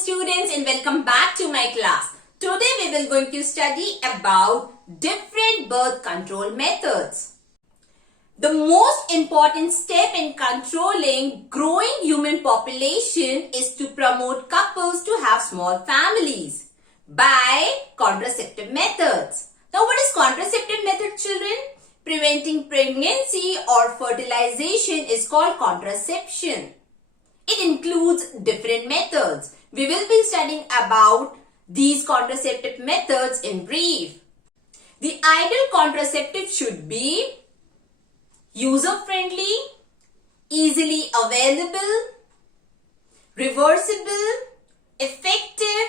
students, and welcome back to my class. Today we will going to study about different birth control methods. The most important step in controlling growing human population is to promote couples to have small families by contraceptive methods. Now what is contraceptive method, children? Preventing pregnancy or fertilization is called contraception. It includes different methods. We will be studying about these contraceptive methods in brief. The ideal contraceptive should be user-friendly, easily available, reversible, effective,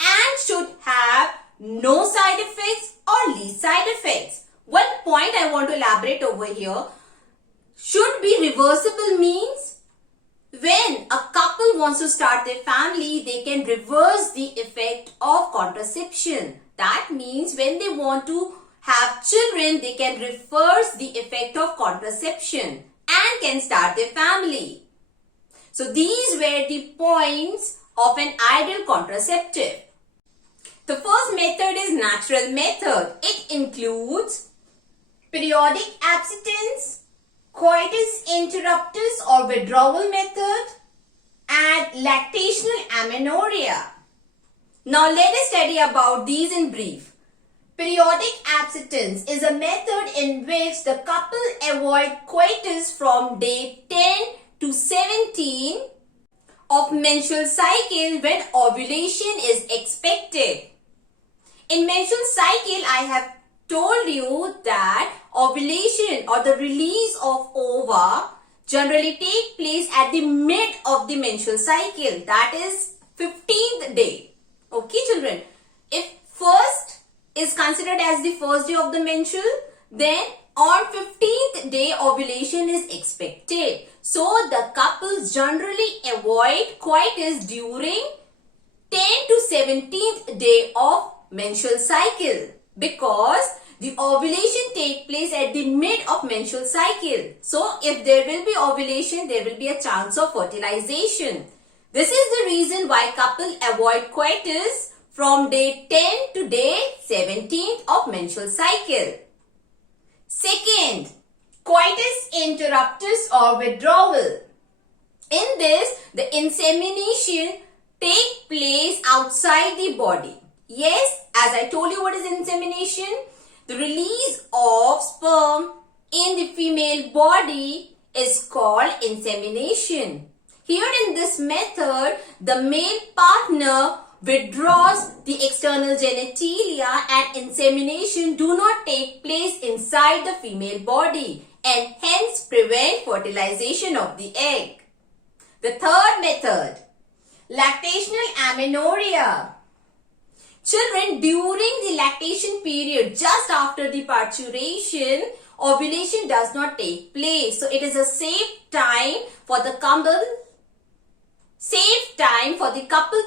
and should have no side effects or least side effects. One point I want to elaborate over here. Should be reversible means when a couple wants to start their family, they can reverse the effect of contraception. That means when they want to have children, they can reverse the effect of contraception and can start their family. So these were the points of an ideal contraceptive. The first method is natural method. It includes periodic abstinence, Coitus interruptus or withdrawal method, and lactational amenorrhea. Now let us study about these in brief. Periodic abstinence is a method in which the couple avoid coitus from day 10 to 17 of menstrual cycle when ovulation is expected. In menstrual cycle, I have told you that ovulation or the release of ova generally take place at the mid of the menstrual cycle, that is 15th day. Okay children, if first is considered as the first day of the menstrual, then on 15th day ovulation is expected. So the couples generally avoid coitus during 10 to 17th day of menstrual cycle, because the ovulation takes place at the mid of menstrual cycle. So if there will be ovulation, there will be a chance of fertilization. This is the reason why couple avoid coitus from day 10 to day 17 of menstrual cycle. Second, coitus interruptus or withdrawal. In this, the insemination takes place outside the body. Yes, as I told you, what is insemination? The release of sperm in the female body is called insemination. Here in this method, the male partner withdraws the external genitalia and insemination do not take place inside the female body and hence prevent fertilization of the egg. The third method, lactational amenorrhea. Children, during the lactation period, just after the parturition, ovulation does not take place. So it is a safe time for the couple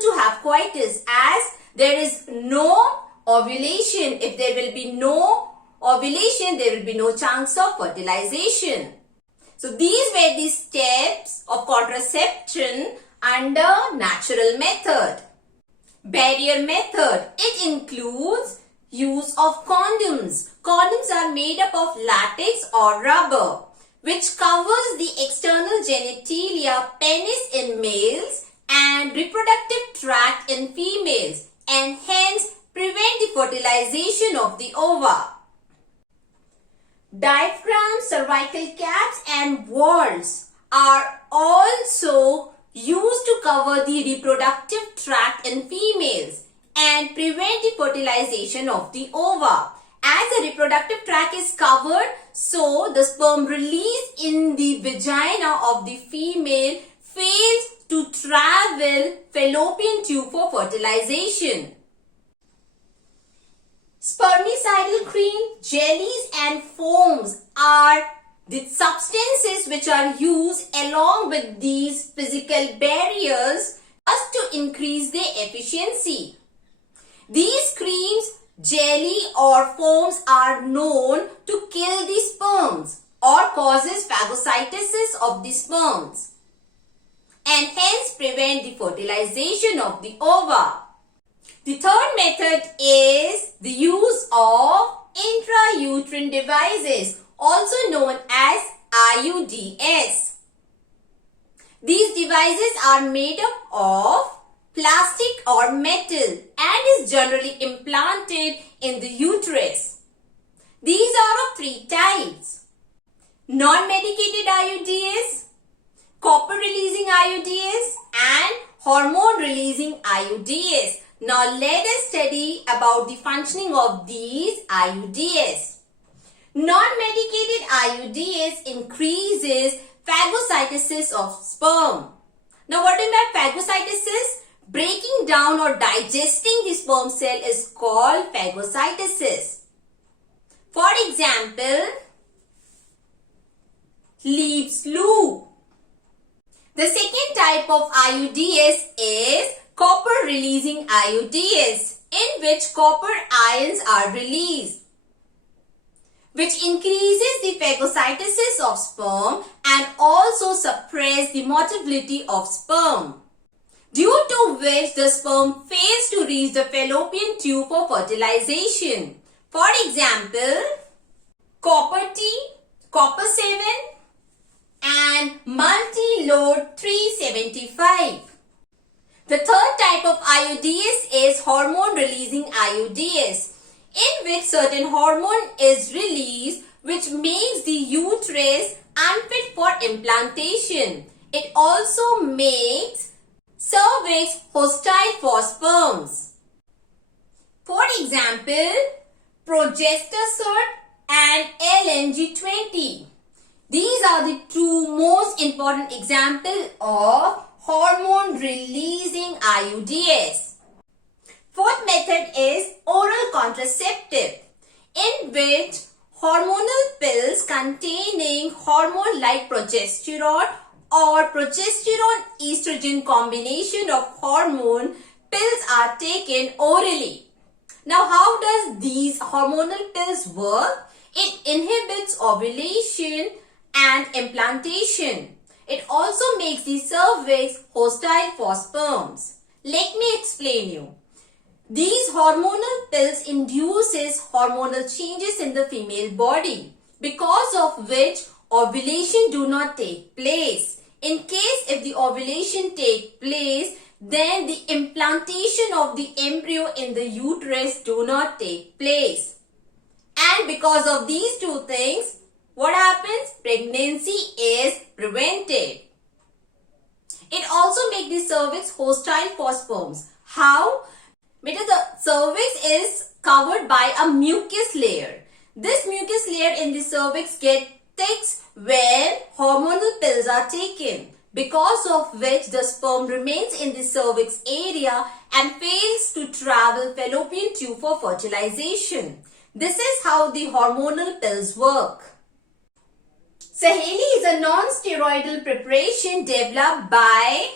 to have coitus, as there is no ovulation. If there will be no ovulation, there will be no chance of fertilization. So these were the steps of contraception under natural method. Barrier method. It includes use of condoms. Condoms are made up of latex or rubber, which covers the external genitalia, penis in males and reproductive tract in females, and hence prevent the fertilization of the ova. Diaphragm, cervical caps and walls are also used to cover the reproductive tract in females and prevent the fertilization of the ova. As the reproductive tract is covered, so the sperm released in the vagina of the female fails to travel fallopian tube for fertilization. Spermicidal cream, jellies and foams are the substances which are used along with these physical barriers just to increase their efficiency. These creams, jelly or foams are known to kill the sperms or causes phagocytosis of the sperms. and hence prevent the fertilization of the ova. The third method is the use of intrauterine devices, also known as Iuds. These devices are made up of plastic or metal and is generally implanted in the uterus. These are of three types: non-medicated IUDs, copper-releasing IUDs, and hormone-releasing IUDs. Now let us study about the functioning of these IUDs. Non-medicated IUDs increases phagocytosis of sperm. Now what do you mean by phagocytosis? Breaking down or digesting the sperm cell is called phagocytosis. For example, Leaves loop. The second type of IUDs is copper releasing IUDs, in which copper ions are released, which increases the phagocytosis of sperm and also suppress the motility of sperm, due to which the sperm fails to reach the fallopian tube for fertilization. For example, copper T, copper 7 and multi-load 375. The third type of IUDs is hormone-releasing IUDs, in which certain hormone is released which makes the uterus unfit for implantation. It also makes cervix hostile for sperms. For example, progesterone and LNG20. These are the two most important examples of hormone-releasing IUDs. Fourth method is oral contraceptive, in which hormonal pills containing hormone like progesterone or progesterone-estrogen combination of hormone pills are taken orally. Now, how does these hormonal pills work? It inhibits ovulation and implantation. It also makes the cervix hostile for sperms. Let me explain you. These hormonal pills induces hormonal changes in the female body, because of which ovulation do not take place. In case if the ovulation take place, then the implantation of the embryo in the uterus do not take place. And because of these two things, what happens? Pregnancy is prevented. It also makes the cervix hostile for sperms. How? Because the cervix is covered by a mucus layer. This mucus layer in the cervix gets thick when hormonal pills are taken, because of which the sperm remains in the cervix area and fails to travel fallopian tube for fertilization. This is how the hormonal pills work. Saheli is a non-steroidal preparation developed by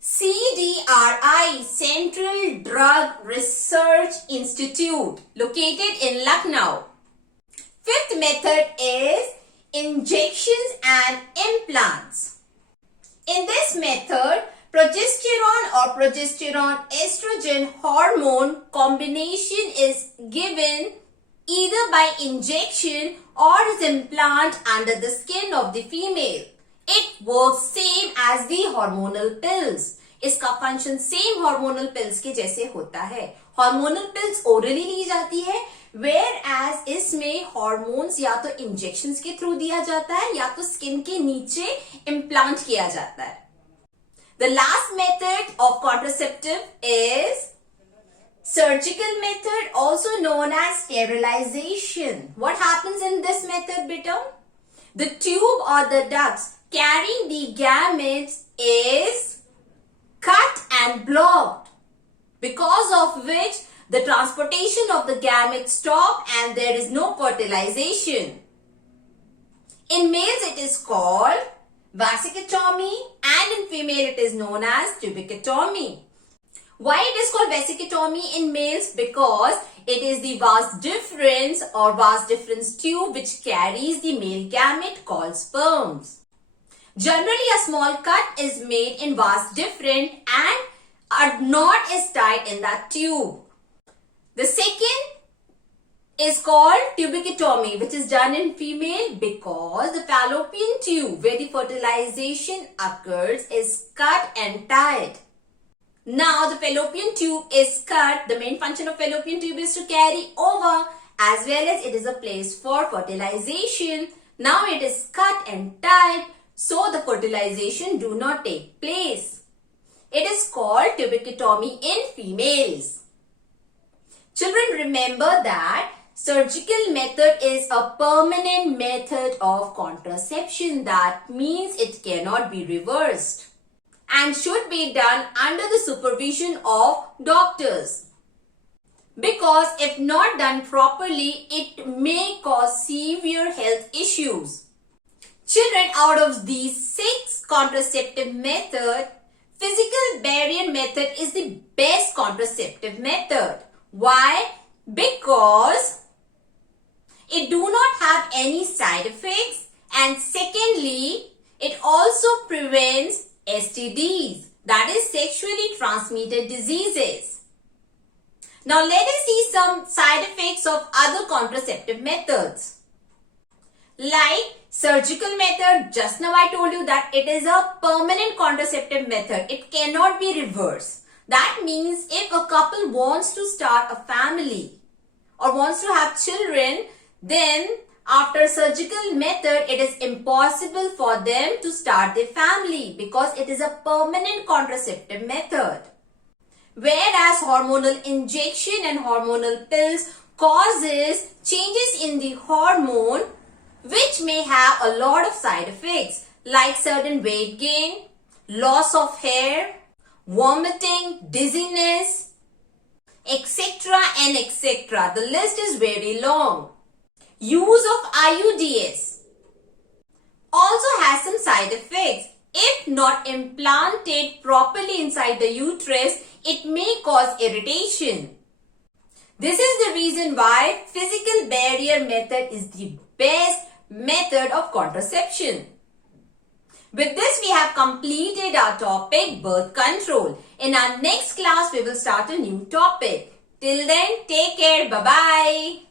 CDRI, Central Drug Research Institute, located in Lucknow. Fifth method is injections and implants. In this method, progesterone or progesterone estrogen hormone combination is given either by injection or as implant under the skin of the female. It works same as the hormonal pills. इसका function same hormonal pills के जैसे होता है. Hormonal pills orally ली जाती है, where as इसमें hormones या तो इंजेक्शंस के थ्रू दिया जाता है या तो स्किन के नीचे इम्प्लांट किया जाता है. The last method of contraceptive is surgical method, also known as sterilization. What happens in this method, beta? The tube or the ducts carrying the gametes is cut and blocked, because of which the transportation of the gametes stop and there is no fertilization. In males it is called vasectomy and in female it is known as tubectomy. Why it is called vasectomy in males? Because it is the vas deferens or vas deferens tube which carries the male gamete called sperms. Generally, a small cut is made in vas deferens and a knot is tied in that tube. The second is called tubicutomy, which is done in female because the fallopian tube where the fertilization occurs is cut and tied. Now the fallopian tube is cut. The main function of fallopian tube is to carry ova as well as it is a place for fertilization. Now it is cut and tied so the fertilization do not take place. It is called tubicutomy in females. Children, remember that surgical method is a permanent method of contraception. That means it cannot be reversed and should be done under the supervision of doctors. Because if not done properly, it may cause severe health issues. Children, out of these 6 contraceptive methods, physical barrier method is the best contraceptive method. Why? Because it do not have any side effects, and secondly, it also prevents STDs, that is sexually transmitted diseases. Now let us see some side effects of other contraceptive methods. Like surgical method, just now I told you that it is a permanent contraceptive method. It cannot be reversed. That means if a couple wants to start a family or wants to have children, then after surgical method, it is impossible for them to start their family because it is a permanent contraceptive method. Whereas hormonal injection and hormonal pills causes changes in the hormone which may have a lot of side effects like sudden weight gain, loss of hair, vomiting, dizziness, etc. and etc. The list is very long. Use of Iuds also has some side effects. If not implanted properly inside the uterus, it may cause irritation. This is the reason why physical barrier method is the best method of contraception. With this, we have completed our topic, birth control. In our next class, we will start a new topic. Till then, take care. Bye-bye.